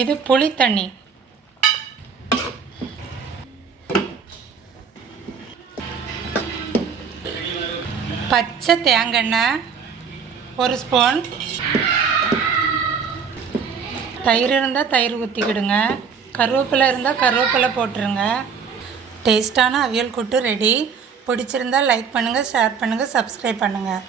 இது புளி தண்ணி. பச்சை தேங்காய் 1 ஸ்பூன். தயிர் இருந்தால் தயிர் ஊற்றிக்கிடுங்க. கருவேப்பிலை இருந்தால் கருவேப்பிலை போட்டுருங்க. டேஸ்ட்டான அவியல் கூட்டு ரெடி. பிடிச்சிருந்தால் லைக் பண்ணுங்கள், ஷேர் பண்ணுங்கள், சப்ஸ்கிரைப் பண்ணுங்கள்.